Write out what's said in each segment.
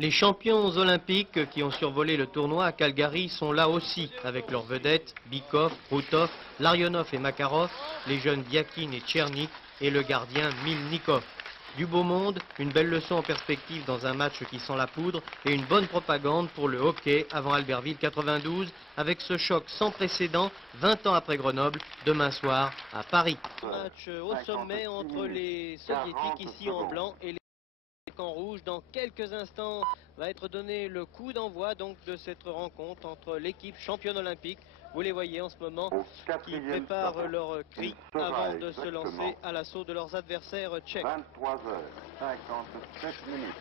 Les champions olympiques qui ont survolé le tournoi à Calgary sont là aussi, avec leurs vedettes, Bykov, Routov, Larionov et Makarov, les jeunes Biakin et Tchernik et le gardien Milnikov. Du beau monde, une belle leçon en perspective dans un match qui sent la poudre et une bonne propagande pour le hockey avant Albertville 92 avec ce choc sans précédent 20 ans après Grenoble, demain soir à Paris. Match au sommet entre les soviétiques ici en blanc et les en rouge. Dans quelques instants va être donné le coup d'envoi donc de cette rencontre entre l'équipe championne olympique. Vous les voyez en ce moment qui préparent leur cri avant de se lancer à l'assaut de leurs adversaires tchèques. 23h57 minutes.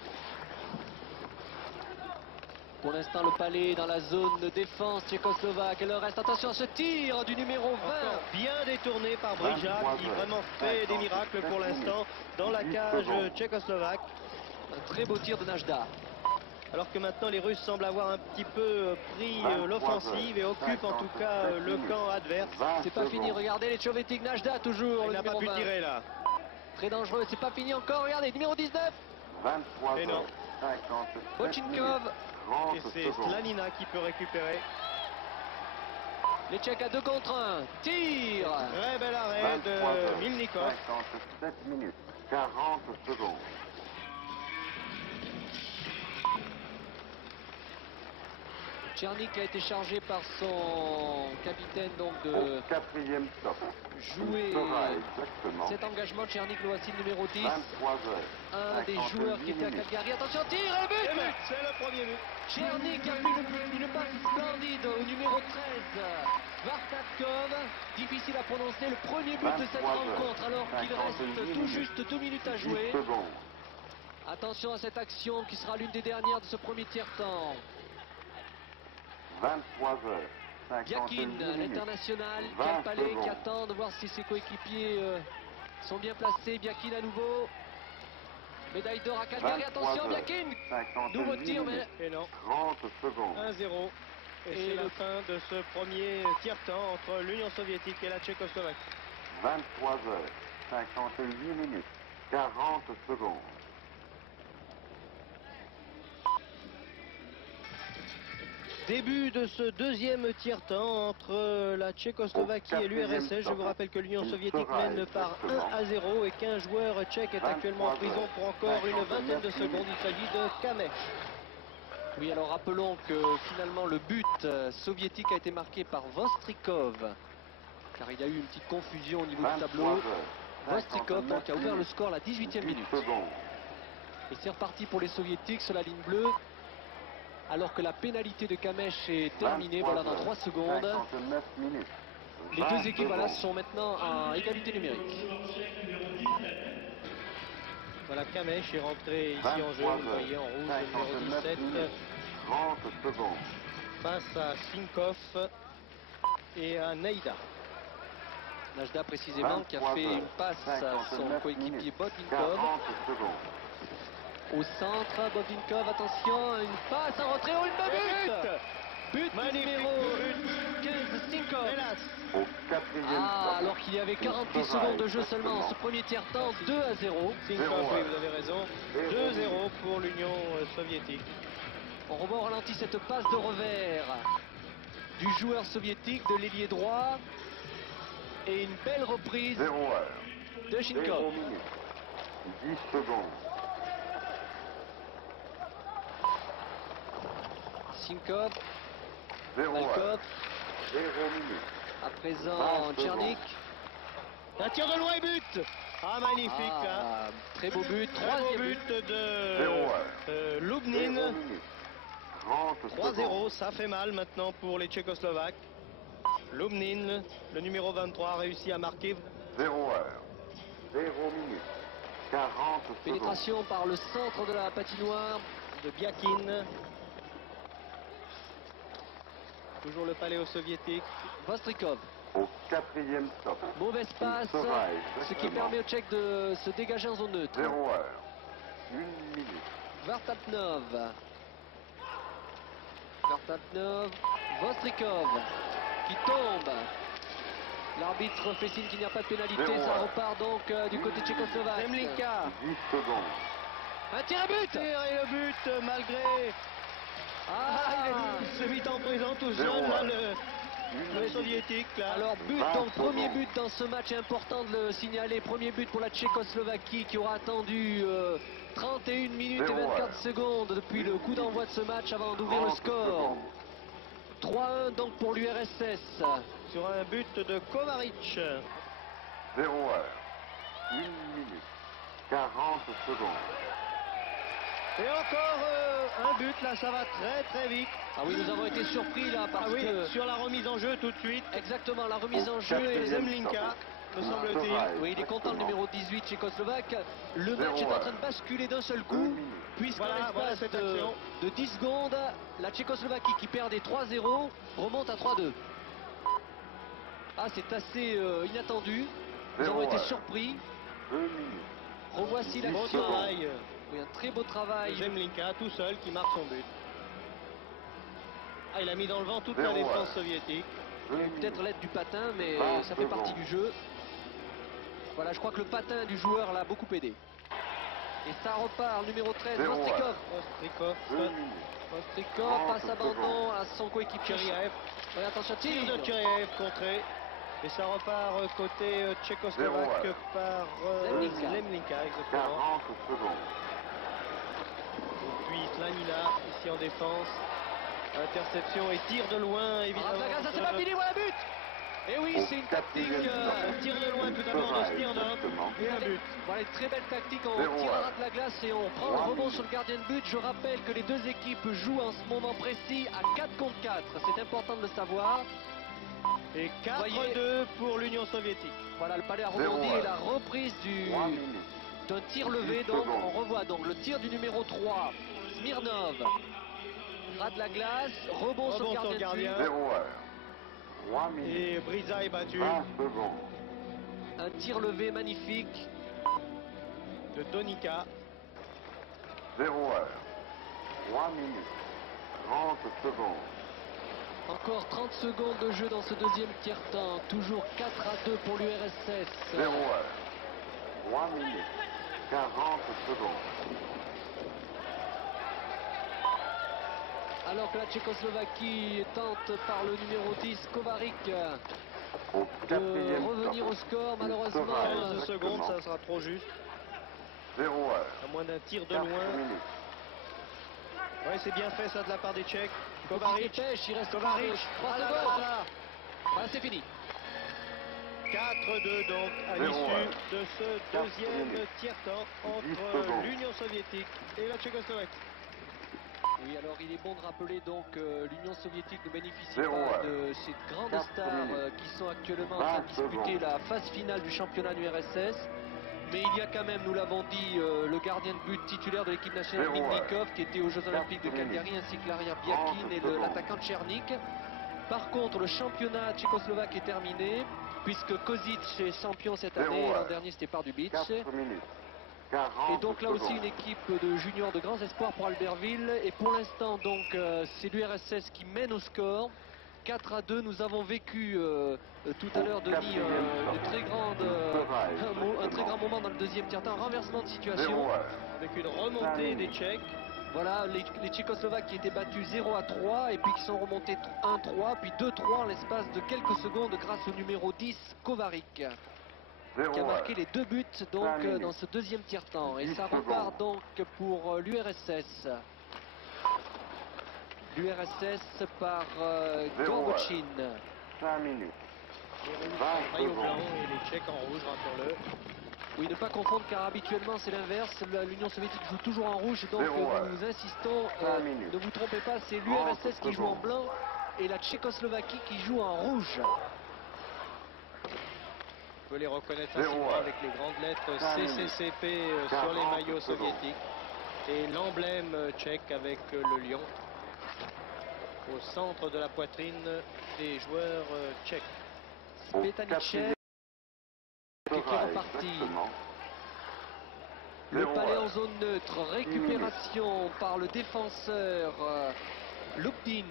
Pour l'instant, le palais dans la zone de défense tchécoslovaque. Et le reste, attention à ce tir du numéro 20. Encore bien détourné par Brija qui vraiment fait des miracles pour l'instant dans la cage tchécoslovaque. Un très beau tir de Najda. Alors que maintenant les Russes semblent avoir un petit peu pris l'offensive et occupent en tout cas le camp adverse. C'est pas fini, regardez les Soviétiques. Najda toujours. Il n'a pas pu tirer là. Très dangereux, c'est pas fini encore, regardez, numéro 19. 23 Et non. Bochinkov. Et c'est Slanina qui peut récupérer. Les Tchèques à 2 contre 1. Tir. Très bel arrêt de Milnikov. 57 minutes. 40 secondes. Tchernik a été chargé par son capitaine donc de quatrième stop. jouer Exactement. cet engagement. Tchernik, le voici, le numéro 10. 23h. Un des joueurs qui était à Calgary. Attention, tir et but. C'est le premier but. Tchernik a fait une passe splendide au numéro 13. Vartatkov, difficile à prononcer, le premier but de cette rencontre alors qu'il reste tout juste 2 minutes à jouer. Attention à cette action qui sera l'une des dernières de ce premier tiers-temps. 23h. Biakin, l'international, Kalpalé qui attend de voir si ses coéquipiers sont bien placés. Biakin à nouveau. Médaille d'or à Calgary, attention Biakin. Nouveau tir mais... Et non. 30 secondes. 1-0. Et c'est la fin de ce premier tiers-temps entre l'Union soviétique et la Tchécoslovaquie. 23h. 58 minutes. 40 secondes. Début de ce deuxième tiers-temps entre la Tchécoslovaquie et l'URSS. Je vous rappelle que l'Union soviétique mène par 1-0 et qu'un joueur tchèque est actuellement en prison pour encore une vingtaine de secondes. Il s'agit de Kamech. Oui, alors rappelons que finalement le but soviétique a été marqué par Vostrikov. Car il y a eu une petite confusion au niveau du tableau. Vostrikov donc a ouvert le score à la 18e minute. Et c'est reparti pour les soviétiques sur la ligne bleue. Alors que la pénalité de Kamech est terminée, voilà, dans 3 secondes. Les deux équipes voilà, sont maintenant à égalité numérique. Voilà, Kamech est rentré ici en jeu, vous voyez en rouge, le numéro 17. 30 secondes. Face à Sinkov et à Neida. Najda précisément qui a fait une passe à son coéquipier Botvinkov. Au centre, Botvinkov, attention, une passe en retrait, oh, une but. But numéro 15, Sinkov. Au quatrième stop. Alors qu'il y avait 48 secondes de jeu seulement en ce premier tiers-temps, 2-0. Sinkov, oui, vous avez raison. 2-0 pour l'Union soviétique. On revoit au ralenti cette passe de revers du joueur soviétique, de l'ailier droit. Et une belle reprise 0 heure. de Sinkov. 0 minutes. 10 secondes. Sinkov, 0 heure. Malkov, 0 minutes. à présent Tchernik. Un tir de loin et but. Ah, magnifique. Hein. Très beau but, Troisième troisième but de 0 heure. Loubnin. 0 minutes. 30 secondes. 3-0, ça fait mal maintenant pour les Tchécoslovaques. Loubnin, le numéro 23, a réussi à marquer. 0 heure. 0 minutes. 40 secondes. Pénétration par le centre de la patinoire. De Biakin. Toujours le paléo soviétique. Vostrikov. Au quatrième stop. Mauvaise passe, ce qui permet aux Tchèques de se dégager en zone neutre. 0 heure. 1 minute. Vartatnov. Vartatnov. Vostrikov qui tombe. L'arbitre fait signe qu'il n'y a pas de pénalité. Ça repart donc du côté tchécoslovaque. Zemlika. 10 secondes. Un tir à but. Et le but malgré présent tout Zéro, jeune, là, ouais. le soviétique, là. Alors but, Vingt donc premier secondes. but dans ce match, important de le signaler, premier but pour la Tchécoslovaquie qui aura attendu 31 minutes et Zéro, 24 ouais. secondes depuis le coup d'envoi de ce match avant d'ouvrir le 30 score. secondes. 3-1 donc pour l'URSS. Sur un but de Kovacic. 0 heure. 1 minute. 40 secondes. Et encore un but, là, ça va très très vite. Ah oui, nous avons été surpris là parce Ah oui, que... sur la remise en jeu tout de suite. Exactement, la remise en jeu Quatrième et Zemlinka, me semble-t-il. oui, il est content le numéro 18 tchécoslovaque. Le match est en train de basculer d'un seul coup, puisqu'en Voilà l'espace cette action. de 10 secondes, la Tchécoslovaquie qui perdait 3-0 remonte à 3-2. Ah, c'est assez inattendu. Nous avons été surpris. 2 minutes. Revoici Beau l'action. travail. Oui, un très beau travail. Zemlinka tout seul qui marque son but. Ah, il a mis dans le vent toute la 0 défense heure. soviétique. Peut-être l'aide du patin, mais 20 ça fait partie secondes. du jeu. Voilà, je crois que le patin du joueur l'a beaucoup aidé. Et ça repart, le numéro 13, 0 Vostrikov. Ostrikov, 2 minutes. Vostrikov 30 passe abandon à son coéquipier. Kiriev, Oui, attention, tir de tir. Kiriev contré. Et ça repart côté tchécoslovaque 0 par Zemlinka. Zemlinka, exactement. 40 secondes. Et puis Slanina, ici en défense. Interception et tir de loin, évidemment. Radlaga, ça c'est pas fini, voilà but. Et oui, c'est une tactique. Tir de loin tout d'abord de Smirnov et un but. Voilà une très belle tactique, on 0-1. tire à ras de la glace et on prend le 3 rebond minutes. sur le gardien de but. Je rappelle que les deux équipes jouent en ce moment précis à 4 contre 4, c'est important de le savoir. Et Voyez. 4-2 pour l'Union soviétique. Voilà, le palais a rebondi 0-1. et la reprise 3 minutes. d'un tir levé, 10 donc secondes. on revoit donc le tir du numéro 3, Smirnov. Ras de la glace, rebond sur le Rebond sur le gardien de gardien. but. 0 heure. 3 minutes. Et Brisa est battu 20 secondes. Un tir levé magnifique. de Donika. 0 heure. 3 minutes. 30 secondes. Encore 30 secondes de jeu dans ce deuxième tiers-temps. Toujours 4-2 pour l'URSS. 0 heure. 3 minutes. 40 secondes. Alors que la Tchécoslovaquie tente par le numéro 10, Kovacic, Au de quatrième revenir temps. au score. Il Malheureusement, sera 15 secondes, exactement ça sera trop juste. 0 heure. À moins d'un tir de 4 loin. minutes. Ouais, c'est bien fait ça de la part des Tchèques. il Kovacic. dépêche, il reste Kovacic. 3 Ah là secondes. là. Voilà, c'est fini. 4-2 donc à 0-1. l'issue de ce 4 deuxième minutes. tiers-temps 10 entre secondes. l'Union soviétique et la Tchécoslovaquie. Oui, alors il est bon de rappeler donc l'Union soviétique ne bénéficie 0-1. pas de ces grandes 4 stars minutes. qui sont actuellement en train de 20 disputer secondes. la phase finale du championnat de l'URSS. Mais il y a quand même, nous l'avons dit, le gardien de but titulaire de l'équipe nationale 0-1. Milnikov qui était aux Jeux 4 Olympiques de Calgary, minutes. ainsi que l'arrière Biakin 30 et secondes. l'attaquant Tchernik. Par contre, le championnat tchécoslovaque est terminé puisque Kozic est champion cette année. 0-1. L'an dernier, c'était Pardubic. 4 minutes. 40 Et donc là aussi secondes. une équipe de juniors de grands espoirs pour Albertville. Et pour l'instant donc c'est l'URSS qui mène au score. 4-2, nous avons vécu tout à l'heure, Denis, une très grande, un très grand moment dans le deuxième tiers-temps, un renversement de 0 situation. heure. Avec une remontée des Tchèques. Voilà, les Tchécoslovaques qui étaient battus 0-3 et puis qui sont remontés 1-3, puis 2-3 en l'espace de quelques secondes grâce au numéro 10, Kovacic, 0 qui a heure. marqué les deux buts donc 5 minutes. dans ce deuxième tiers-temps. Et 10 ça repart secondes. donc pour l'URSS. L'URSS par 0 Gorbochin. 5 minutes. Les 20 Russes en maillot secondes. blanc et les Tchèques en rouge, rappelons-le. Oui, ne pas confondre car habituellement c'est l'inverse. L'Union soviétique joue toujours en rouge, donc 0, nous insistons, 5 minutes. ne vous trompez pas, c'est l'URSS qui joue en blanc et la Tchécoslovaquie qui joue en rouge. On peut les reconnaître 0-1. facilement avec les grandes lettres 5 minutes. CCCP sur 40 les maillots secondes. soviétiques. Et l'emblème tchèque avec le lion au centre de la poitrine des joueurs tchèques. Au Petanichev quatrième qui est reparti. exactement. Le 0 palais heure. en zone neutre, récupération par le défenseur Lupin.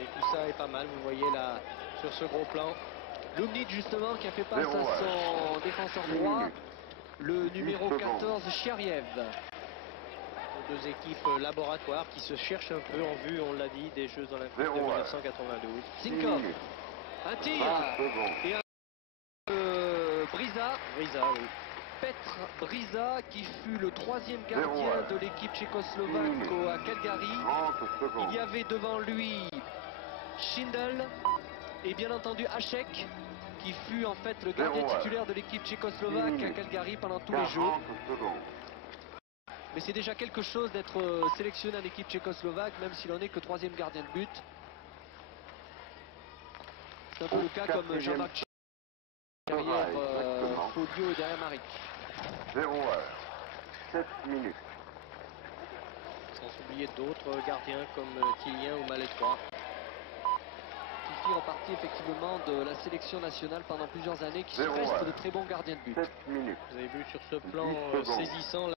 Et tout ça est pas mal, vous voyez là sur ce gros plan. Lubnitz justement qui a fait passe 0, à son défenseur 10 droit, minutes. le numéro secondes. 14 Chiariev. Deux équipes laboratoires qui se cherchent un peu en vue, on l'a dit, des Jeux Olympiques de 0 heure. 1992. 10 Zinkov, minutes. un tir 20 secondes. et un Brisa, Brisa, oui. Petr Brisa qui fut le troisième 0 gardien heure. de l'équipe tchécoslovaque à Calgary. 30 secondes. Il y avait devant lui Schindel et bien entendu Hachek qui fut en fait le gardien 0 heure. titulaire de l'équipe tchécoslovaque à Calgary pendant tous les Jeux. 40 secondes. Mais c'est déjà quelque chose d'être sélectionné en équipe tchécoslovaque, même s'il n'en est que troisième gardien de but. C'est un peu le cas comme Jean-Marc derrière Fodio et derrière Maric. 0 heure. 7 minutes. Sans oublier d'autres gardiens comme Tilien ou Malétroit. Qui fit en partie effectivement de la sélection nationale pendant plusieurs années, qui 0 reste heure. de très bons gardiens de but. 7 minutes. Vous avez vu sur ce plan 10 secondes. saisissant, là,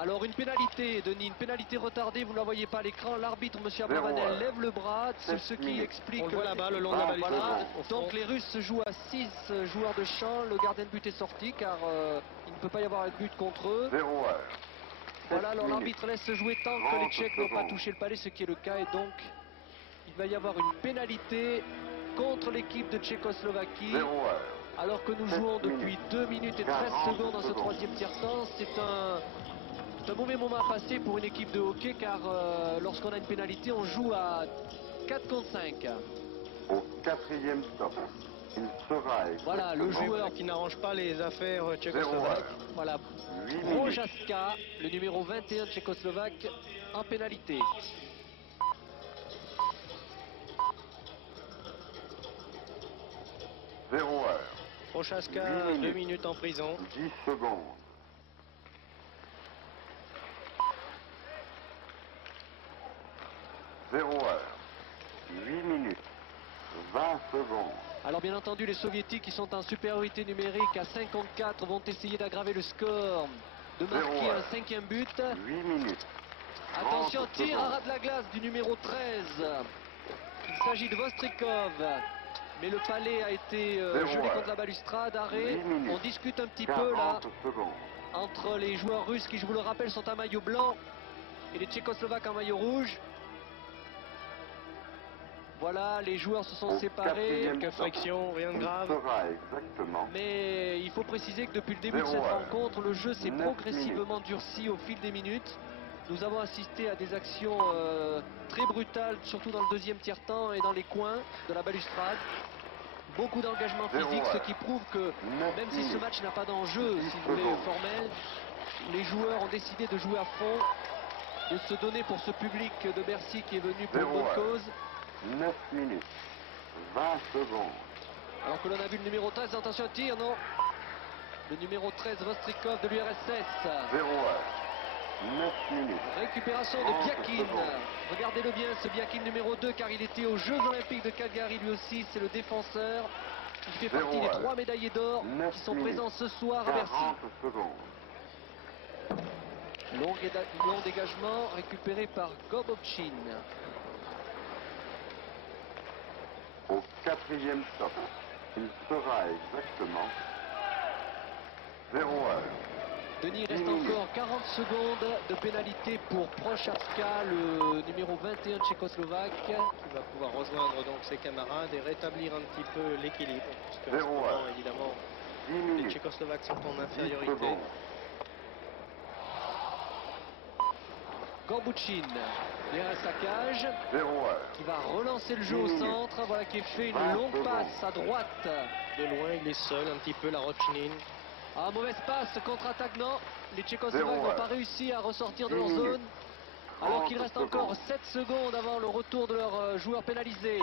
Alors une pénalité, Denis, une pénalité retardée, vous ne la voyez pas à l'écran. L'arbitre, M. 0 Abravanel, heure. lève le bras, c'est 7 ce qui minutes. explique on le voit là-bas, le long de Ah, la balustrade. voilà. au fond. Donc les Russes se jouent à 6 joueurs de champ. Le gardien de but est sorti car il ne peut pas y avoir de but contre eux. 0 heure. Voilà, 7 alors minutes. l'arbitre laisse jouer tant que les 30 Tchèques n'ont pas secondes. touché le palais, ce qui est le cas. Et donc il va y avoir une pénalité contre l'équipe de Tchécoslovaquie. 0 heure. Alors que nous 7 jouons depuis minutes. 2 minutes et 13 40 secondes dans ce secondes. troisième tiers-temps. C'est un mauvais moment à passer pour une équipe de hockey car lorsqu'on a une pénalité, on joue à 4 contre 5. Au 4e stop. Il sera Voilà, le exactement joueur Qui n'arrange pas les affaires 0 tchécoslovaques. heure. Voilà, 8 minutes. Projaska, le numéro 21 tchécoslovaque, en pénalité. Zéro heure. Prochaska, 8 minutes. 2 minutes en prison. 10 secondes. 0 heure. 8 minutes. 20 secondes. Alors bien entendu, les soviétiques qui sont en supériorité numérique à 5 contre 4 vont essayer d'aggraver le score, de marquer 0 heure. un 5e but. 8 minutes. Attention, 30 tir à secondes. ras de la glace du numéro 13. Il s'agit de Vostrikov. Mais le palais a été 0 gelé heure. contre la balustrade, arrêt. 8 minutes. On discute un petit peu là 40 secondes. entre les joueurs russes qui, je vous le rappelle, sont en maillot blanc et les Tchécoslovaques en maillot rouge. Voilà, les joueurs se sont Au séparés. 4e Quelques stop. frictions, rien de Il grave. sera exactement Mais il faut préciser que depuis le début de 0 cette heure. rencontre, le jeu s'est 9 progressivement durci au fil des minutes. Nous avons assisté à des actions très brutales, surtout dans le deuxième tiers-temps et dans les coins de la balustrade. Beaucoup d'engagement 0 physique, ce heure. qui prouve que 9 même si ce minutes. match n'a pas d'enjeu, 10 si vous voulez, secondes. formel, les joueurs ont décidé de jouer à fond, de se donner pour ce public de Bercy qui est venu pour 0 une bonne heure. cause. 9 minutes. 20 secondes. Alors que l'on a vu le numéro 13, attention, tir, non. Le numéro 13, Vostrikov de l'URSS. 0 heure. 9 minutes. Récupération de 30 Biakin. secondes. Regardez-le bien, ce Biakin numéro 2, car il était aux Jeux Olympiques de Calgary lui aussi. C'est le défenseur. Il fait 0 partie des heure. 3 médaillés d'or 9 qui sont minutes. présents ce soir à 40 Bercy. secondes. Long dégagement récupéré par Gobovchin. Au 4e stop. Il sera exactement 0 heure. Denis, il reste encore 40 secondes de pénalité pour Prochaska, le numéro 21 tchécoslovaque. Qui va pouvoir rejoindre donc ses camarades et rétablir un petit peu l'équilibre. Puisque en ce 0 moment, heure. évidemment, 10 les minutes. Tchécoslovaques sont en 10 infériorité. secondes. Gorbuchin derrière sa cage, 0 heure. qui va relancer le jeu au 10 minutes. centre. Voilà qui est fait, une 20 longue secondes. passe à droite. De loin, il est seul, un petit peu la Rochnin. Ah, mauvaise passe, contre-attaque, non. Les Tchécoslovaques 0 n'ont heure. pas réussi à ressortir de 10 leur minutes. zone. Alors 30 qu'il reste secondes. encore 7 secondes avant le retour de leur joueur pénalisé.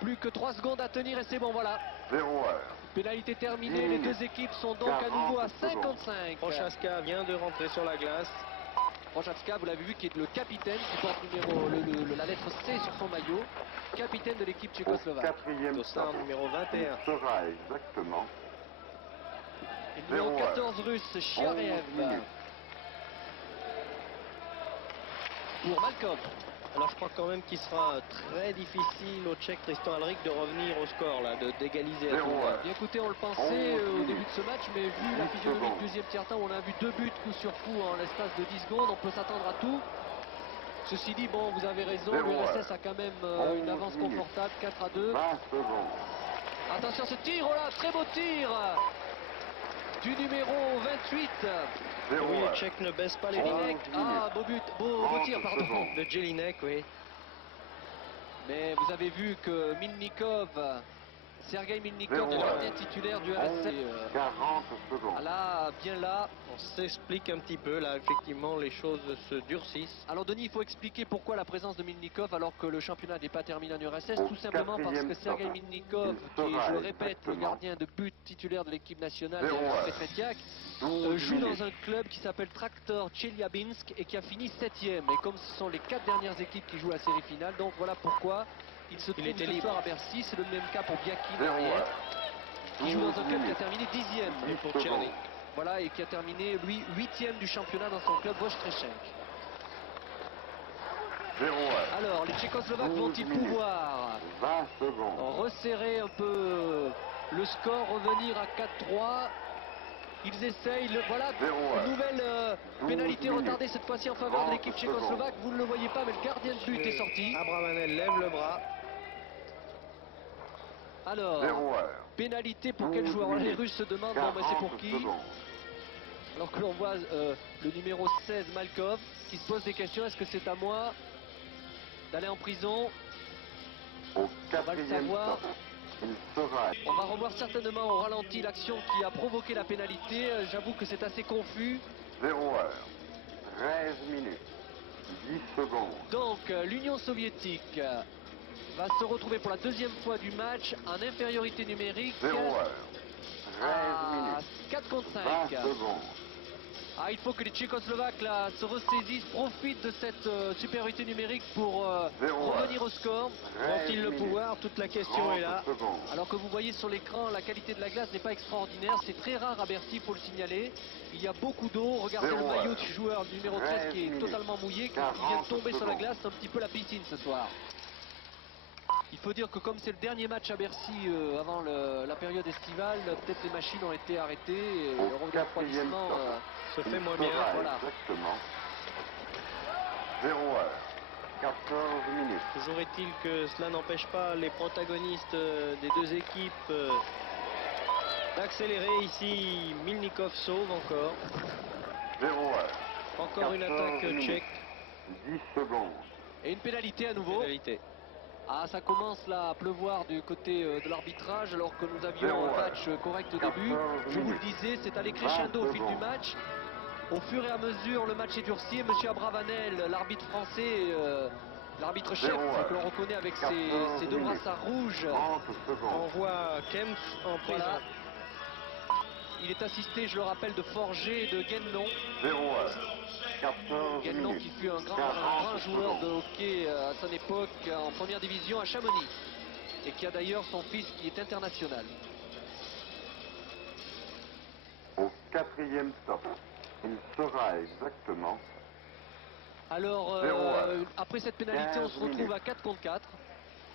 Plus que 3 secondes à tenir et c'est bon, voilà. 0 heure. Pénalité terminée, 10 les minutes. deux équipes sont donc à 40 nouveau à secondes. 55. Prochaska vient de rentrer sur la glace. Prochaska, vous l'avez vu, qui est le capitaine, qui porte la lettre C sur son maillot. Capitaine de l'équipe Au tchécoslovaque. 4e Dossard stop. numéro Il 21. sera exactement Et numéro 0 heure. 14 russe, 11 Chiarev. minutes. pour Malkov. Alors je crois quand même qu'il sera très difficile au Tchèque Tristan Alric de revenir au score, là, d'égaliser à tout va. Bien écoutez, on le pensait au début de ce match, mais vu la physionomie du deuxième tiers-temps, où on a vu 2 buts coup sur coup en l'espace de 10 secondes, on peut s'attendre à tout. Ceci dit, bon, vous avez raison, l'URSS a quand même une avance confortable, 4-2. Attention ce tir, oh là, très beau tir du numéro 28. Oui, le Tchèque ne baisse pas les lignes. Ah, beau but, beau tir, pardon. De Jelinek, oui. Mais vous avez vu que Milnikov, Sergei Milnikov, le gardien titulaire du RSC, 40 secondes. là, bien là. On s'explique un petit peu, là, effectivement, les choses se durcissent. Alors Denis, il faut expliquer pourquoi la présence de Milnikov alors que le championnat n'est pas terminé en URSS. Tout simplement parce que Sergei Milnikov, qui est, je le répète, le gardien de but titulaire de l'équipe nationale de Petretiak, joue dans un club qui s'appelle Traktor Chelyabinsk et qui a fini 7e. Et comme ce sont les 4 dernières équipes qui jouent la série finale, donc voilà pourquoi il se trouve ce soir à Bercy. C'est le même cas pour Biakin derrière, qui joue dans un club qui a terminé 10e. Et pour Tchernik. Voilà, et qui a terminé, lui, 8e du championnat dans son club, Vostrechenk. Alors, les Tchécoslovaques vont-ils pouvoir 20 secondes. resserrer un peu le score, revenir à 4-3? Ils essayent, voilà, une nouvelle pénalité retardée cette fois-ci en faveur de l'équipe tchécoslovaque. Vous ne le voyez pas, mais le gardien de but est sorti. Abravanel lève le bras. Alors, pénalité pour quel joueur? Les Russes se demandent, bon, mais c'est pour qui? Alors que l'on voit le numéro 16, Malkov, qui se pose des questions. Est-ce que c'est à moi d'aller en prison? Au On va le savoir. il sera On va revoir certainement au ralenti l'action qui a provoqué la pénalité. J'avoue que c'est assez confus. 0 heure, 13 minutes, 10 secondes. Donc, l'Union soviétique va se retrouver pour la deuxième fois du match en infériorité numérique 0 heure, 13 à minutes, 4 contre 5. 20 secondes. Ah, il faut que les Tchécoslovaques là, se ressaisissent, profitent de cette supériorité numérique pour revenir au score. Vont-ils le pouvoir? Toute la question est là. Alors que vous voyez sur l'écran, la qualité de la glace n'est pas extraordinaire. C'est très rare à Bercy, il faut le signaler. Il y a beaucoup d'eau. Regardez le maillot du joueur numéro 13 qui est totalement mouillé, qui vient de tomber sur la glace. C'est un petit peu la piscine ce soir. Il faut dire que comme c'est le dernier match à Bercy avant la période estivale, peut-être les machines ont été arrêtées et le refroidissement Se fait moins bien. Voilà. Exactement. 0 heure, 14 minutes. Toujours est-il que cela n'empêche pas les protagonistes des deux équipes d'accélérer. Ici, Milnikov sauve encore. 0 heure, Encore une 14 attaque minutes. tchèque. 10 secondes. Et une pénalité à nouveau. Pénalité. Ah, ça commence là à pleuvoir du côté de l'arbitrage alors que nous avions un match correct au début. Je vous le disais, c'est allé crescendo au fil du match. Au fur et à mesure, le match est durci. Monsieur Abravanel, l'arbitre français, l'arbitre chef, que l'on reconnaît avec ses deux brassards rouges. 30 secondes. On voit Kempf en prison. Voilà. Il est assisté, je le rappelle, de Forger et de Guénon. 0 heure, 14 Guénon minutes. qui fut un grand 40 joueur de secondes. hockey à son époque en première division à Chamonix. Et qui a d'ailleurs son fils qui est international. Au 4e stop, il sera exactement Alors, 0 heure. après cette pénalité, on 15 se retrouve minutes. à 4 contre 4,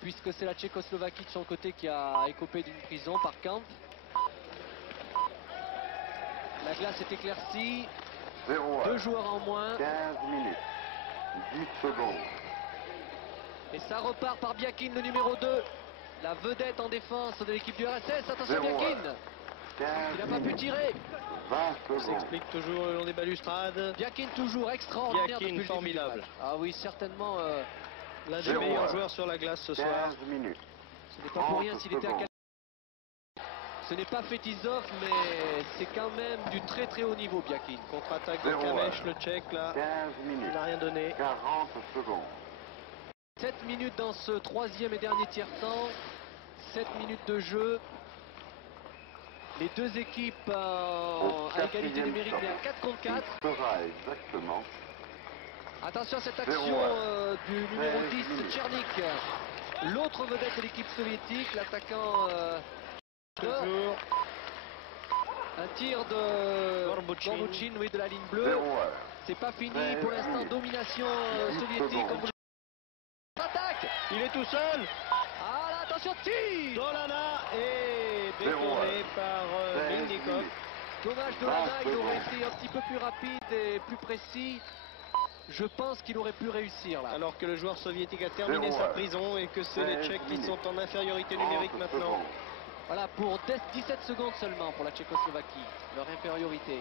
puisque c'est la Tchécoslovaquie de son côté qui a écopé d'une prison par Kamp. La glace est éclaircie, 0 2 heure, joueurs en moins, 15 minutes, 10 secondes. et ça repart par Biakin, le numéro 2, la vedette en défense de l'équipe du RSS. Attention 0 Biakin, heure, 15 il n'a pas pu minutes, tirer. 20 On secondes. s'explique toujours le long des balustrades. Biakin toujours extraordinaire Biakin, depuis le début du formidable. match. Ah oui, certainement, L'un des 0 meilleurs heure. joueurs sur la glace ce soir. 15 minutes, ce n'est pas pour rien 30 s'il était à secondes. Ce n'est pas Fetisov, mais c'est quand même du très très haut niveau, Biakin. Contre-attaque de 0 Kamech, heure. le Tchèque là. 15 Il minutes, n'a rien donné. 40 secondes. 7 minutes dans ce troisième et dernier tiers-temps. 7 minutes de jeu. Les deux équipes à égalité numérique, mais à 4 contre 4. Il sera exactement Attention à cette 0 action heure. du numéro 13 10, minutes. Tchernik. L'autre vedette de l'équipe soviétique, l'attaquant Toujours. Un tir de Gorbuchin. Gorbuchin, oui, de la ligne bleue. 0 heure. C'est pas fini pour l'instant, domination soviétique. Comme vous le... Attaque. Il est tout seul. Ah là, attention, tir. Dolana est Zéro décoré heure. par 16 Milnikov. minutes. Dommage Dolana, il aurait été un petit peu plus rapide et plus précis. Je pense qu'il aurait pu réussir là. Alors que le joueur soviétique a terminé Zéro sa heure. prison et que c'est les 16 Tchèques qui minutes. sont en infériorité numérique 30 maintenant. secondes. Voilà, pour 17 secondes seulement pour la Tchécoslovaquie, leur infériorité.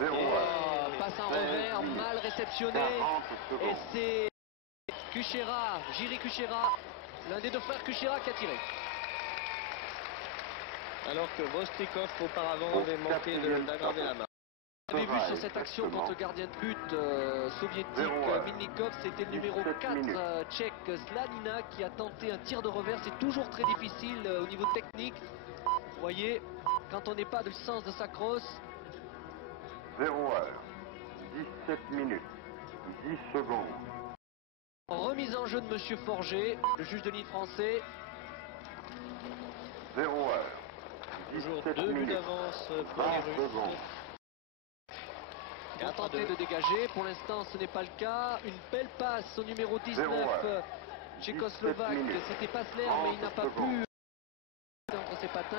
0 Et heure. passe en 16 revers, minutes. mal réceptionné. 40 Et secondes. c'est Kuchera, Jiri Kuchera, l'un des deux frères Kuchera qui a tiré. Alors que Vostrikov auparavant avait manqué d'aggraver la marque. Vous avez vu sur cette action contre le gardien de but soviétique Zéro heure. Milnikov, c'était le numéro 17 4 minutes. tchèque Slanina qui a tenté un tir de revers. C'est toujours très difficile au niveau technique. Vous voyez, quand on n'est pas du sens de sa crosse. 0 heure. 17 minutes. 10 secondes. Remise en jeu de Monsieur Forger, le juge de ligne français. 0 heure. Toujours 17 2 buts minutes. d'avance pour 20 les Russes. secondes. Ils ont tenté de dégager, pour l'instant ce n'est pas le cas. Une belle passe au numéro 19 heure. tchécoslovaque, 17 minutes. c'était Passler mais il n'a pas 30 pu secondes. entre ses patins.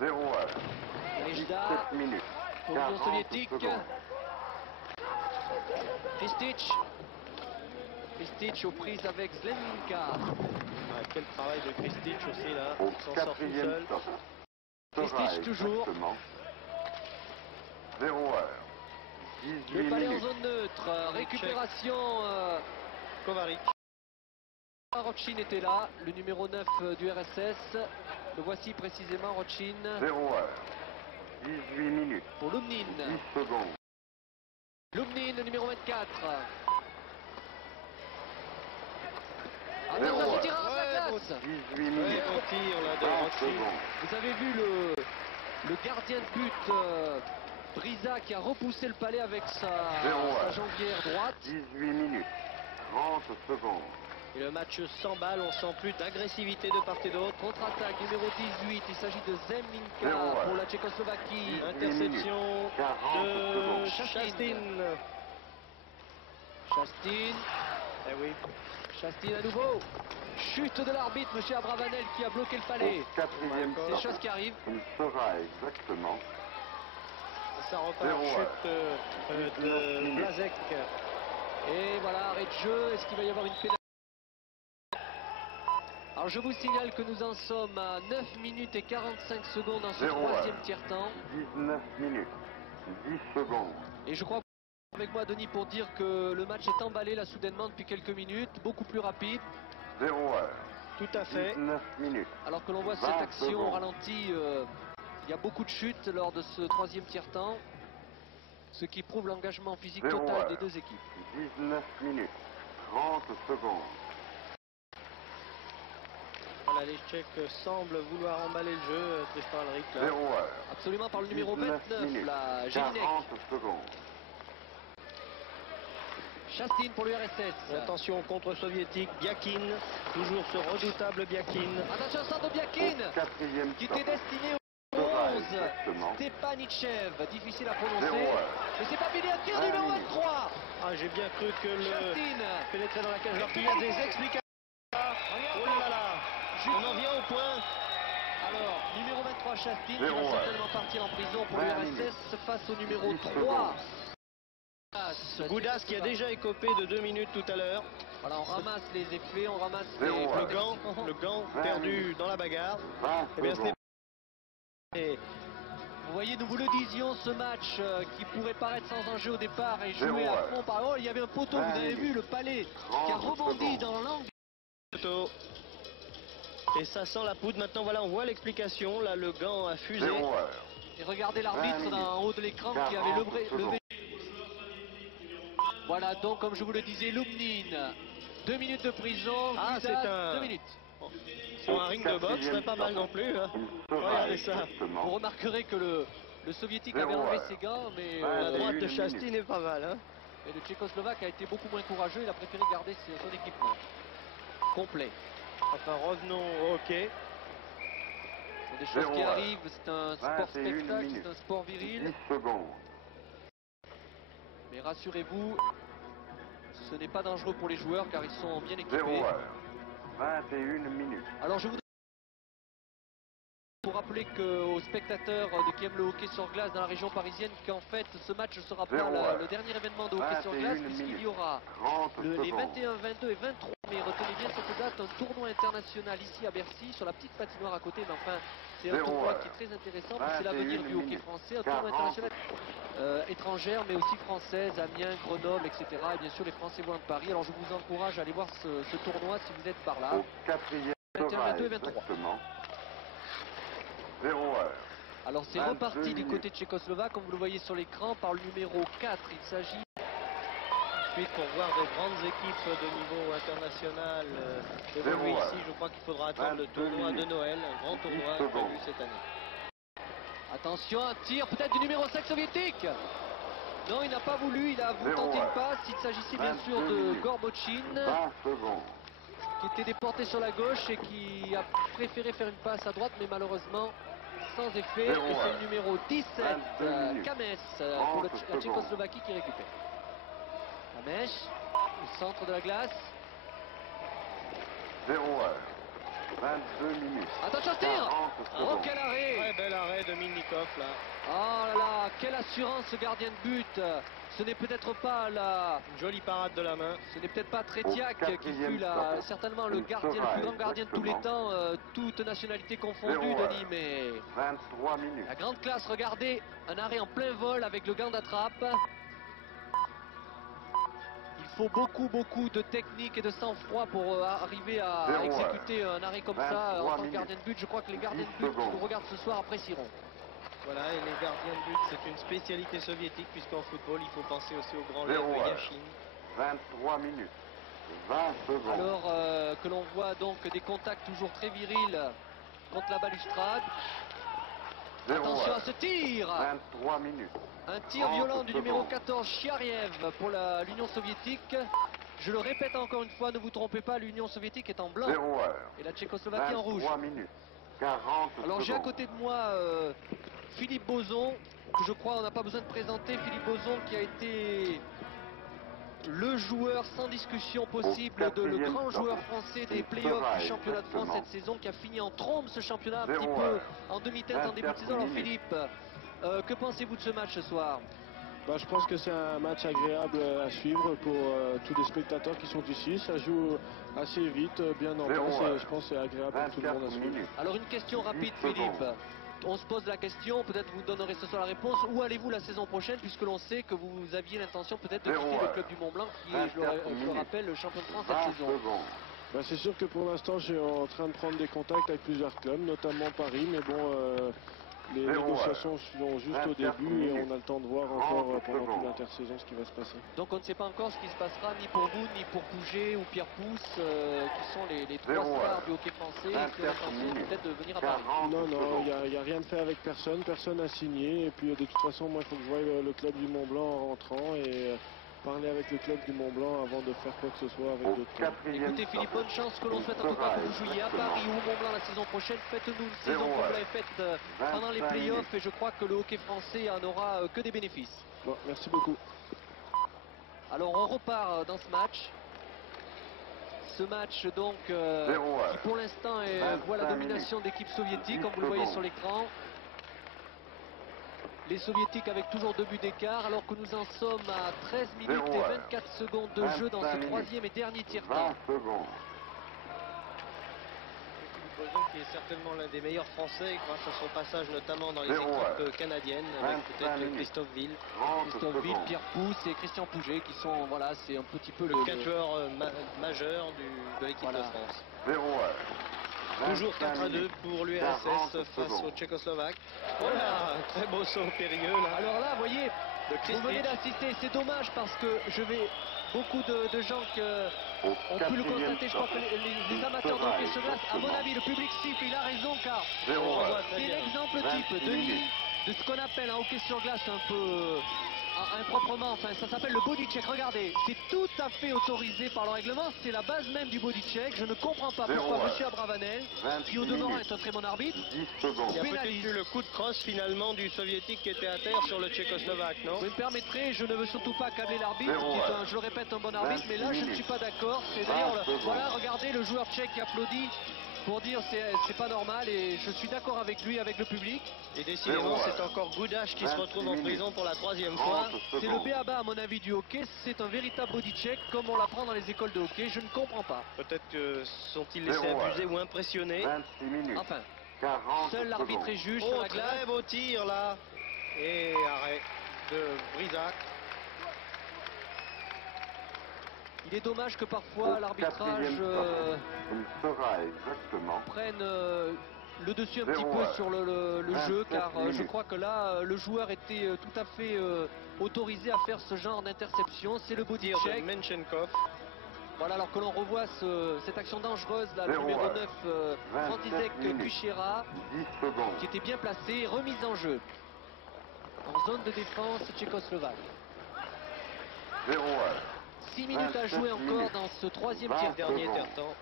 0 heure. Nejda 17 minutes. pour l'Union 40 soviétique. secondes. Kristic aux prises avec Zlenka. Ouais, quel travail de Kristic aussi là, Au il s'en sort tout quatrième seul. stop. Kristic Sera toujours. exactement 0 heure. 18 Le palais en minutes. zone neutre, récupération. Kovarik. Rotchin était là, le numéro 9 du RSS. Le voici précisément, Rotchin, 0 heure. 18 minutes. pour Lumnin. 10 secondes. Lumnin, le numéro 24. Zéro Attention, heure. ce tir à la Ouais, glace. 18 Ouais, minutes. bon tir là de 20 Rotchin. secondes. Vous avez vu le gardien de but, Brisa, qui a repoussé le palais avec sa Zéro heure. jambière droite. 18 minutes. 30 secondes. Et le match s'emballe, on sent plus d'agressivité de part et d'autre. Contre-attaque numéro 18, il s'agit de Zéro Zemlinka heure. pour la Tchécoslovaquie. Interception 40 de secondes. Chastin. Chastin, Eh oui, Chastin à nouveau. Chute de l'arbitre, monsieur Abravanel, qui a bloqué le palais. Au quatrième C'est des stop. choses qui arrivent. Il sera exactement ça repart. Zéro Chute de Blazek. Et voilà, arrêt de jeu. Est-ce qu'il va y avoir une pénalité? Alors je vous signale que nous en sommes à 9 minutes et 45 secondes dans ce Zéro troisième heure. tiers-temps. 19 minutes. 10 secondes. Et je crois que vous êtes avec moi, Denis, pour dire que le match est emballé là soudainement depuis quelques minutes, beaucoup plus rapide. 0 heure. Tout à fait. 19 minutes. Alors que l'on voit 20 cette action au secondes. ralenti, il y a beaucoup de chutes lors de ce troisième tiers-temps, ce qui prouve l'engagement physique Zéro total heure. des deux équipes. 19 minutes. 30 secondes. Voilà, les Tchèques semblent vouloir emballer le jeu, Tristan Alric. là. 0 heure. Absolument par le numéro 19 29, minutes. la Jelinek. 40 secondes. Chastin pour l'URSS. Et attention au contre-soviétique, Biakin, toujours ce redoutable Biakin. Attention, centre de Au Biakin, quatrième qui stop. était destiné au Sera 11. exactement Stepanichev, difficile à 0 prononcer. heure. Mais c'est pas fini, un tir 20 numéro minutes. 23. Ah, j'ai bien cru que le Chastin. pénétrait dans la cage. Alors qu'il y a des explications. Oh là là, on en vient au point. Alors, numéro 23, Chastin, qui Zéro va heure. certainement partir en prison pour 20 l'URSS face au numéro 10 3. Goudas qui a déjà écopé de 2 minutes tout à l'heure. Voilà, on ramasse les effets, on ramasse Zéro les... heure. Le gant 20 perdu minutes. dans la bagarre. 20 Eh bien, secondes. Et Vous voyez, nous vous le disions, ce match qui pourrait paraître sans enjeu au départ et Zéro joué à heure. fond par... Oh, il y avait un poteau, vous 20 avez vu, minutes. le palais qui a 30 rebondi secondes. dans l'angle. photo. Et ça sent la poudre. Maintenant, voilà, on voit l'explication. Là, le gant a fusé. 0 heure. Et regardez 20 l'arbitre minutes. en haut de l'écran qui 40 avait levé... secondes. Voilà, donc comme je vous le disais, Lumnin, 2 minutes de prison, Ah, Goudas, c'est un- 2 minutes. Sur un ring de boxe, c'est pas mal non plus. Hein. Il sera Regardez ça. Vous exactement remarquerez que le soviétique Zéro avait enlevé heure. ses gants, mais Ouais, La droite de une Chastin minute. est pas mal. Hein. et le tchécoslovaque a été beaucoup moins courageux, il a préféré garder son équipement complet. Enfin, revenons au hockey. C'est des choses qui arrivent, c'est un sport 21 spectacle, minutes. c'est un sport viril. 10 secondes. Mais rassurez-vous, ce n'est pas dangereux pour les joueurs car ils sont bien 0 équipés. heure. 21 minutes. Alors je voudrais pour rappeler aux spectateurs qui aiment le hockey sur glace dans la région parisienne qu'en fait ce match ne sera pas le dernier événement de hockey sur glace 21 puisqu'il y minutes. aura 30 les secondes. 21, 22 et 23 mai, retenez bien cette date, un tournoi international ici à Bercy sur la petite patinoire à côté, mais enfin c'est un 0 tournoi heure. qui est très intéressant, c'est l'avenir 21 du hockey minutes. français, un tournoi 40 international étrangère mais aussi française, Amiens, Grenoble, etc. Et bien sûr les Français voient de Paris, alors je vous encourage à aller voir ce tournoi si vous êtes par là. Au quatrième 21, tour 22 et 23. exactement. 0 heure. Alors c'est 22 reparti du minutes. côté tchécoslovaque, comme vous le voyez sur l'écran, par le numéro 4. Il s'agit... Ensuite, pour voir de grandes équipes de niveau international évoluer 0 heure. ici, je crois qu'il faudra attendre le 22 tournoi de minutes. Noël, un grand 10 tournoi secondes. prévu cette année. Attention, un tir peut-être du numéro 5 soviétique. Non, il n'a pas voulu, il a voulu 0 tenter heure. une passe. Il s'agissait bien 22 sûr de minutes. Gorbochin, 20 secondes. qui était déporté sur la gauche et qui a préféré faire une passe à droite, mais malheureusement sans effet. 0 Et c'est heure. le numéro 17, 22 minutes. Kames, pour 30 la secondes. Tchécoslovaquie qui récupère. Kames, au centre de la glace. 0 heure. 22 minutes. Attention, tir. 40 Oh, secondes. quel arrêt! Très bel arrêt de Milnikov là. Oh là là, quelle assurance ce gardien de but! Ce n'est peut-être pas Une jolie parade de la main. ce n'est peut-être pas Tretiak qui quatrième fut stop. certainement le Une plus grand Soraya, gardien de tous les exactement. temps, toutes nationalités confondues, 0 heure. Denis, mais 23 minutes. la grande classe, regardez, un arrêt en plein vol avec le gant d'attrape. Il faut beaucoup de technique et de sang-froid pour arriver à 0 heure. exécuter un arrêt comme ça 23 en tant que minutes. gardien de but. Je crois que les gardiens de 10 but qui secondes. nous regardent ce soir apprécieront. Voilà, et les gardiens de but, c'est une spécialité soviétique, puisqu'en football, il faut penser aussi au grand 0 Lev heure. Yashin. 23 minutes. 20 secondes. Alors que l'on voit donc des contacts toujours très virils contre la balustrade. 0 Attention heure. à ce tir! 23 minutes. Un tir 30 violent du numéro secondes. 14, Chiariev, pour l'Union soviétique. Je le répète encore une fois, ne vous trompez pas, l'Union soviétique est en blanc 0 heure. et la Tchécoslovaquie en rouge. 23 minutes. 40 Alors j'ai à secondes. côté de moi Philippe Bozon, que je crois on n'a pas besoin de présenter. Philippe Bozon qui a été le joueur sans discussion possible, le grand joueur français des playoffs du championnat de France cette saison, qui a fini en trombe ce championnat un petit peu en demi-teinte en début de saison. Alors Philippe, que pensez-vous de ce match ce soir? Je pense que c'est un match agréable à suivre pour tous les spectateurs qui sont ici. Ça joue assez vite, bien en place, et je pense que c'est agréable pour tout le monde à 24 hein. suivre. minutes. Alors une question rapide 10 secondes. Philippe. On se pose la question, peut-être vous donnerez ce soir la réponse. Où allez-vous la saison prochaine, puisque l'on sait que vous aviez l'intention peut-être de 0 quitter le heure. club du Mont-Blanc, qui est, je le minutes. rappelle, le champion de France 20 cette saison. secondes. C'est sûr que pour l'instant, je suis en train de prendre des contacts avec plusieurs clubs, notamment Paris, mais bon, les 0 négociations sont juste au 24 début et minutes. on a le temps de voir encore 30 pendant toute secondes. l'intersaison ce qui va se passer. Donc on ne sait pas encore ce qui se passera ni pour vous, ni pour Pouget ou Pierre Pousse, qui sont les trois 0 stars heure. du hockey français, et 24 qui ont l'intention minutes. peut-être de venir à Paris. 40 Non, secondes. il n'y a rien de fait avec personne, personne n'a signé. Et puis de toute façon, moi, il faut que je voie le club du Mont-Blanc en rentrant et parler avec le club du Mont-Blanc avant de faire quoi que ce soit avec Au d'autres clubs. quatrième Écoutez Philippe, stop. bonne chance, que l'on souhaite en tout cas que vous jouiez à Paris ou au Mont-Blanc la saison prochaine. Faites-nous une saison comme vous l'avez faite pendant les 25 playoffs, minutes. et je crois que le hockey français en aura que des bénéfices. Bon, merci beaucoup. Alors on repart dans ce match. Ce match donc qui 0 heure. pour l'instant 25 voit la domination d'équipe soviétique, 10 comme vous le voyez secondes. sur l'écran. Les soviétiques avec toujours 2 buts d'écart, alors que nous en sommes à 13 minutes 0 et heure. 24 secondes de jeu dans 25 ce minutes. troisième et dernier tiers-temps. 20 secondes. Philippe Bozon, qui est certainement l'un des meilleurs Français grâce à son passage notamment dans les 0 heure. équipes canadiennes, avec 25 peut-être minutes. Christophe Ville, 30 Christophe Ville, secondes. Pierre Pousse et Christian Pouget qui sont, voilà, c'est un petit peu le catcheur majeur de l'équipe Voilà. de France. 0 heure. Toujours 25 4-2 minutes. pour 40 l'URSS face secondes. aux Tchécoslovaques. Voilà, un très beau saut périlleux là. Alors là, vous voyez, De vous venez Kristich. d'assister, c'est dommage parce que beaucoup de gens Au ont pu le quatrième constater. Je crois que stop. les amateurs de hockey sur glace, à mon avis, le public siffle, il a raison car 0 heure. c'est l'exemple 26 type. Denis, minutes. de ce qu'on appelle un hockey sur glace un peu improprement, enfin ça s'appelle le body check. Regardez, c'est tout à fait autorisé par le règlement, c'est la base même du body check. Je ne comprends pas pourquoi M. Abravanel, qui au demeurant est un très bon arbitre, 10 secondes. Il y a peut-être pénalise. eu le coup de crosse finalement du soviétique qui était à terre sur le tchécoslovaque, non? Vous me permettrez, je ne veux surtout pas accabler l'arbitre, qui est un, je le répète, un bon arbitre, mais là je ne suis pas d'accord. C'est d'ailleurs, voilà, regardez le joueur tchèque qui applaudit pour dire c'est pas normal, et je suis d'accord avec lui, avec le public. Et décidément, c'est encore Goudache qui se retrouve en prison pour la 3e fois. C'est le b.a.-ba à mon avis du hockey, c'est un véritable body check comme on l'apprend dans les écoles de hockey, je ne comprends pas. Peut-être que sont-ils laissés abuser ou impressionnés. 26 minutes. Enfin, 40 seul l'arbitre est juge Oh, sur la glace. très beau tir là. Et arrêt de Brisac. Il est dommage que parfois l'arbitrage Il sera exactement. prenne le dessus un petit peu sur le jeu, car je crois que là le joueur était tout à fait autorisé à faire ce genre d'interception. C'est le body Tir de check. Menchenkov. Voilà, alors que l'on revoit cette action dangereuse là, le numéro 9 František Kuchera, 10 secondes. qui était bien placé, remise en jeu en zone de défense tchécoslovaque. 0-1. 6 minutes à jouer encore dans ce troisième tiers Dernier dernier. tiers-temps.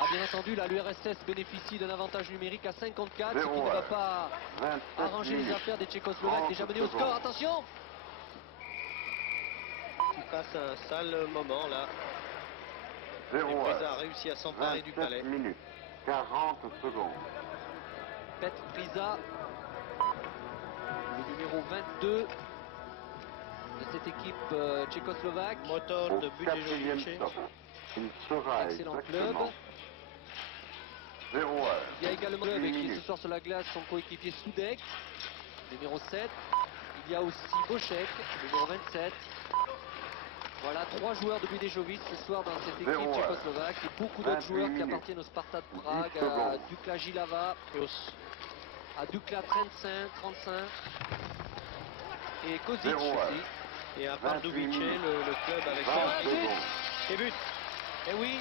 Ah, bien entendu, là, l'URSS bénéficie d'un avantage numérique à 54, ce qui 0-1. ne va pas 27 arranger les minutes. affaires des Tchécoslovaques, déjà menés au score. Attention! Qui passe un sale moment là. 0-1. Et Brisa a réussi à s'emparer du 27 palais. minutes. 40 secondes. Petr Brisa, le numéro 22 de cette équipe tchécoslovaque. Motor Au de but quatrième Dejovic. stop. Il sera Excellent club. exactement 0-1. Il y a également 10 avec qui ce minutes. soir sur la glace son coéquipier Soudek, numéro 7. Il y a aussi Bošek, numéro 27. Voilà, 3 joueurs de Budejovic ce soir dans cette équipe 0-1. tchécoslovaque et beaucoup d'autres 28 joueurs qui minutes. appartiennent au Sparta de Prague, 10 à secondes. Dukla Jilava, à Dukla 35, et Kozic 0-1. aussi. Et à part 28 Dubice, minutes. le club avec 20 son but. secondes. Et but. Et oui,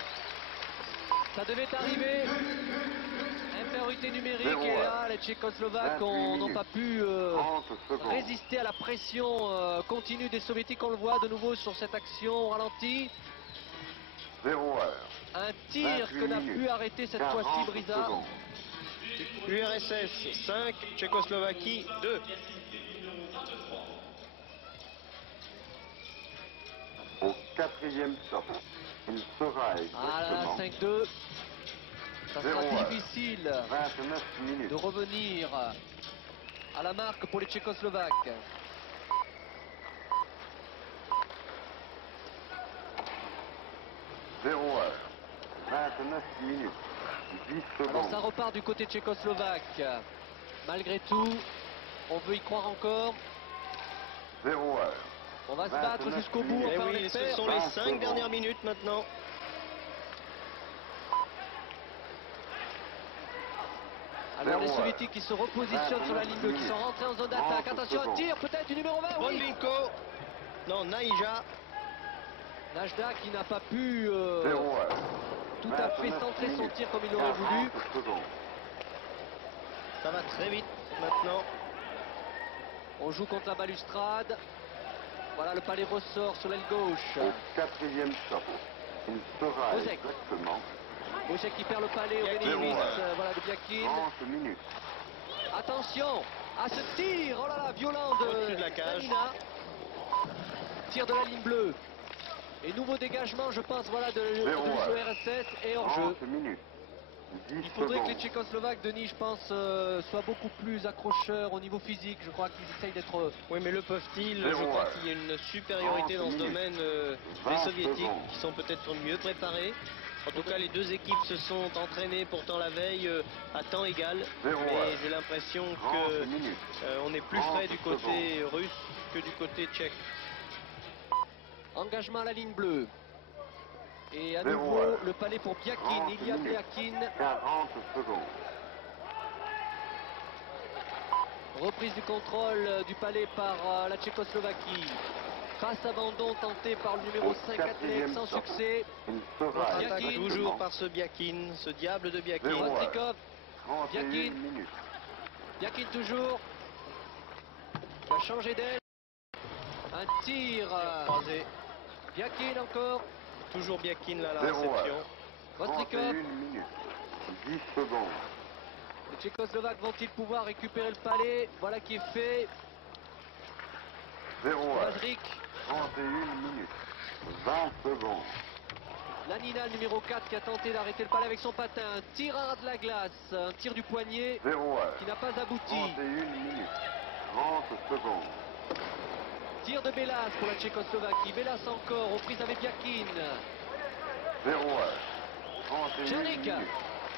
ça devait arriver. Infériorité numérique, 0-1. et là les Tchécoslovaques 28 n'ont pas pu 30 secondes. résister à la pression continue des Soviétiques. On le voit de nouveau sur cette action au ralenti. 0-1. Un tir 28 que n'a pu minutes. arrêter cette 40 fois-ci Brisa. secondes. URSS 5, Tchécoslovaquie 2. Au quatrième stop. Il sera Ah là là, exactement 5-2. Ça sera 0-1. difficile 29 minutes. de revenir à la marque pour les Tchécoslovaques. « 0-1. 29 minutes. 10 Alors ça secondes. repart du côté tchécoslovaque. Malgré tout, on veut y croire encore. 0-1. On va se battre 29 jusqu'au bout, minutes. Et enfin on oui, ce l'espère. sont les 20 5 dernières minutes maintenant. Alors les 0-1. Soviétiques qui se repositionnent sur la ligne 2, qui sont rentrés en zone d'attaque. 30 Attention, un secondes. tir peut-être du numéro 20. Oui. Bonvinko. Non, Naïja. Najda qui n'a pas pu 0-1. tout à fait 29 centrer son minutes. tir comme il aurait voulu. 40 secondes. Ça va très vite maintenant. On joue contre la balustrade. Voilà, le palais ressort sur l'aile gauche. Au quatrième stop. Il sera Kozek. exactement Bošek qui perd le palais au Biakin. bénéfice 0-1. voilà, de Biakin. 30 minutes. Attention à ce tir, oh là là, violent Au-dessus de de la cage. Stanina. Tir de la ligne bleue. Et nouveau dégagement, je pense, voilà, de 0-1. l'URSS et hors jeu. 30 minutes. 10 Il faudrait que les secondes. Tchécoslovaques, Denis, je pense, soient beaucoup plus accrocheurs au niveau physique. Je crois qu'ils essayent d'être... Oui, mais le peuvent-ils? 0-1. Je crois qu'il y a une supériorité dans ce 30 domaine des 20 Soviétiques secondes. qui sont peut-être mieux préparés. En tout cas, les deux équipes se sont entraînées pourtant la veille à temps égal. 0-1. Mais j'ai l'impression 30 que minutes. on est plus 30 frais du côté russe que du côté tchèque. Engagement à la ligne bleue. Et à 0-1. nouveau, le palais pour Biakin. 30 Ilya minutes. Biakin. 40 secondes. Reprise du contrôle du palais par la Tchécoslovaquie. Passe abandon tenté par le numéro Au 5 athlète quatrième sans stop. succès. Il sera Biakin. Attaque toujours par ce Biakin, ce diable de Biakin. 0-1. Vostrikov. 31 Biakin. minutes. Biakin toujours. Il a changé d'aile. Un tir. Croisé. Biakin encore. Toujours Biakin là à la 0 réception. Vostrikov. 31 minutes. 10 secondes. Les Tchécoslovaques vont-ils pouvoir récupérer le palais? Voilà qui est fait. 0 Vazrik. 31 minutes. 20 secondes. Lanina, numéro 4, qui a tenté d'arrêter le palais avec son patin. Un tir à ras de la glace. Un tir du poignet 0 qui n'a pas abouti. 31 minutes. 30 secondes. Tir de Bélas pour la Tchécoslovaquie. Bélas encore, aux prises avec Biakin. 0 31 Tchernik. minutes.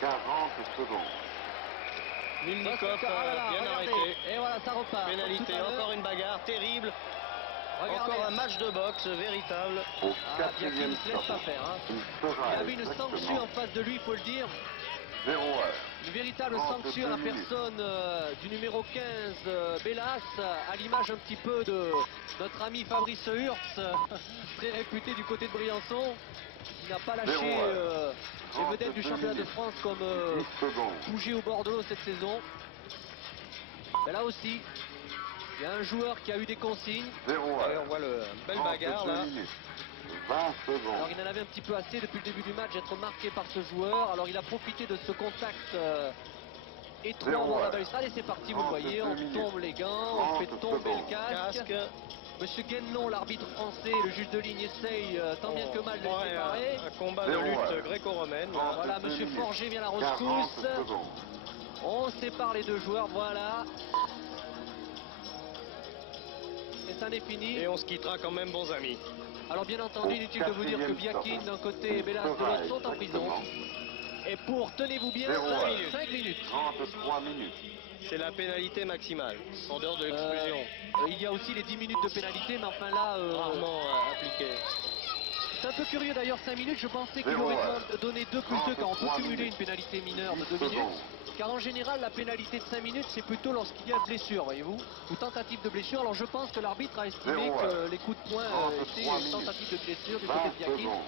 40 secondes. Milnikov Ah là là, bien regardez. arrêté. Et voilà, ça repart. Pénalité, Tout à l'heure. encore une bagarre terrible. Regardez. Encore un match de boxe véritable. Au Ah, Biakin quatrième ne se laisse stop. pas faire. Hein. Il Il sera avait une sanction exactement en face de lui, il faut le dire. 0 Une véritable 32 sanction à la minutes. personne du numéro 15, Bélas, à l'image un petit peu de notre ami Fabrice Hurst, très réputé du côté de Briançon, qui n'a pas lâché les vedettes du championnat de France comme 10 secondes. Pougy ou Bordeaux cette saison. Mais là aussi, il y a un joueur qui a eu des consignes. 0 Et on voit une belle bagarre là. minutes. 20 Alors secondes. il en avait un petit peu assez depuis le début du match d'être marqué par ce joueur. Alors il a profité de ce contact étroit Zéro, au bord de la ouais. balustrade et c'est parti, vous le voyez, on 32 tombe les gants, on fait 30 tomber secondes. le casque. Casque. Monsieur Guénon, l'arbitre français, le juge de ligne, essaye tant bien que mal de les Ouais, séparer. un combat de 0, lutte ouais. gréco-romaine. Trente. Voilà, 32 monsieur minutes. Forger vient à la 40 rescousse. secondes. On sépare les deux joueurs, voilà. Et ça n'est fini. Et on se quittera quand même bons amis. Alors bien entendu, inutile de vous dire que Biakin d'un côté et Bélas de l'autre sont en prison. Et pour, tenez-vous bien, 0, 5 minutes. 33 minutes. C'est la pénalité maximale, en dehors de l'exclusion. Il y a aussi les 10 minutes de pénalité, mais enfin là, Rarement appliquée. c'est un peu curieux d'ailleurs, 5 minutes, je pensais qu'il Zéro, aurait ouais. donné 2 plus 2 car on peut 33 cumuler minutes. une pénalité mineure de 10 2 minutes. secondes. Car en général, la pénalité de 5 minutes, c'est plutôt lorsqu'il y a blessure, voyez-vous, ou tentative de blessure. Alors je pense que l'arbitre a estimé Zéro, que ouais. les coups de poing 33 étaient minutes. tentative de blessure du 20 côté de Biakin. secondes.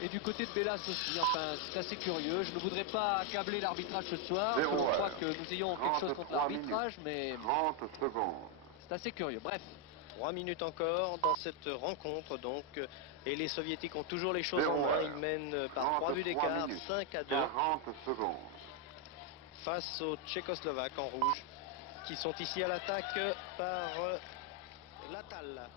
Et du côté de Bélas aussi, enfin c'est assez curieux. Je ne voudrais pas accabler l'arbitrage ce soir. Je Zéro, ne crois ouais. que nous ayons quelque chose contre 33 l'arbitrage, mais 30 secondes. c'est assez curieux. Bref, 3 minutes encore dans cette rencontre donc. Et les soviétiques ont toujours les choses en Zéro, main. ouais. Ils mènent par 3 buts 33 d'écart, minutes. 5-2 40 secondes. face aux Tchécoslovaques en rouge qui sont ici à l'attaque par Latal.